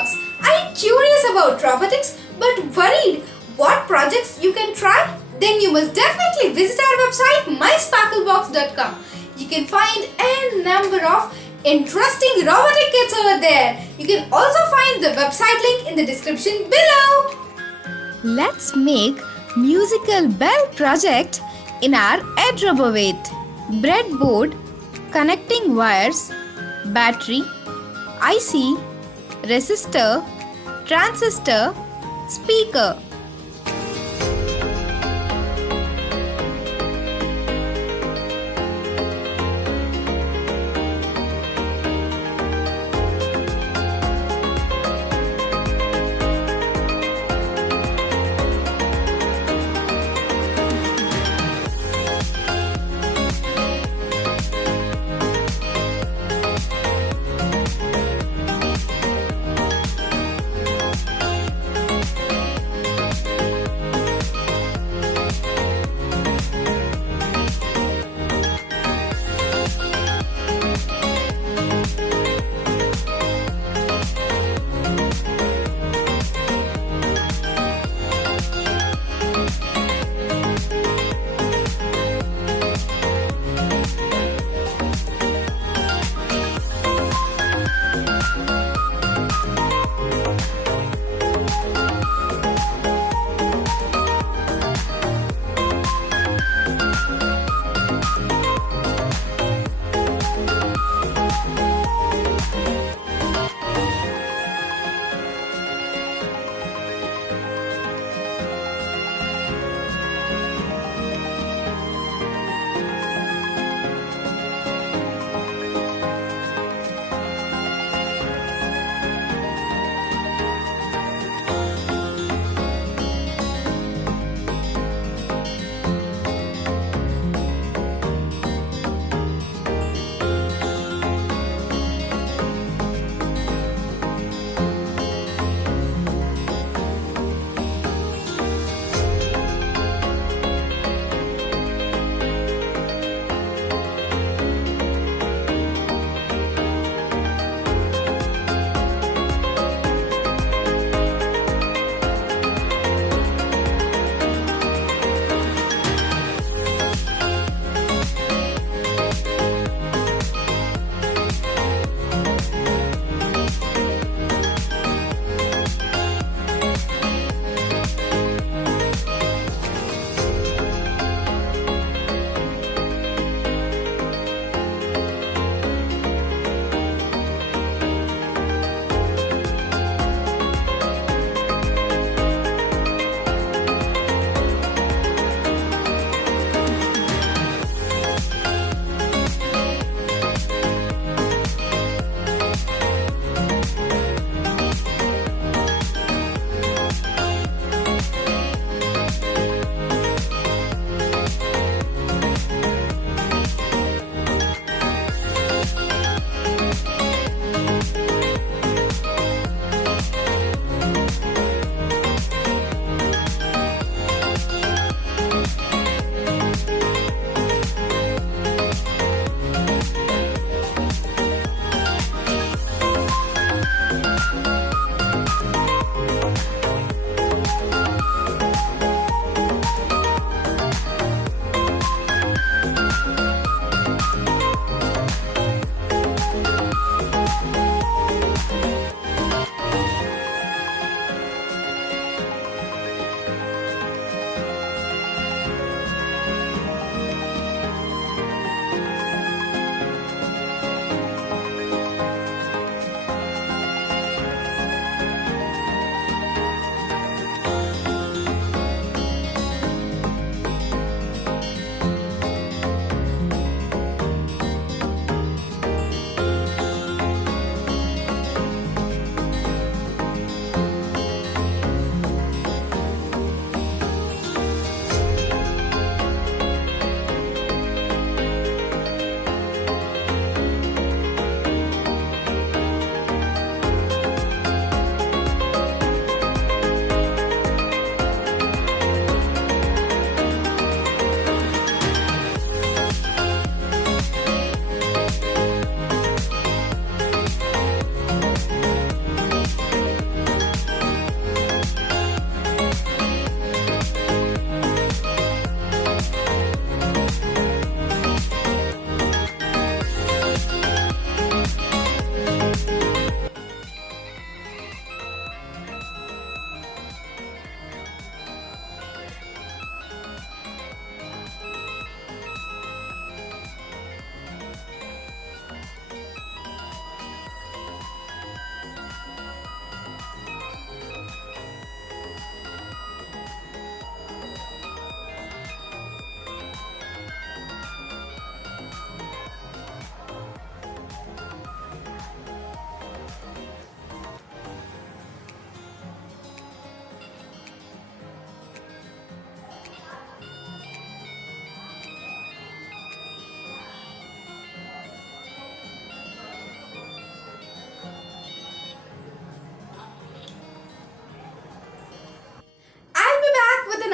Sparklebox. Are you curious about robotics but worried what projects you can try? Then you must definitely visit our website mysparklebox.com. You can find a number of interesting robotic kits over there. You can also find the website link in the description below. Let's make musical bell project in our Edrobovate. Breadboard, connecting wires, battery, IC, resistor, transistor, speaker.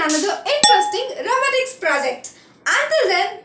another interesting robotics project. Until then,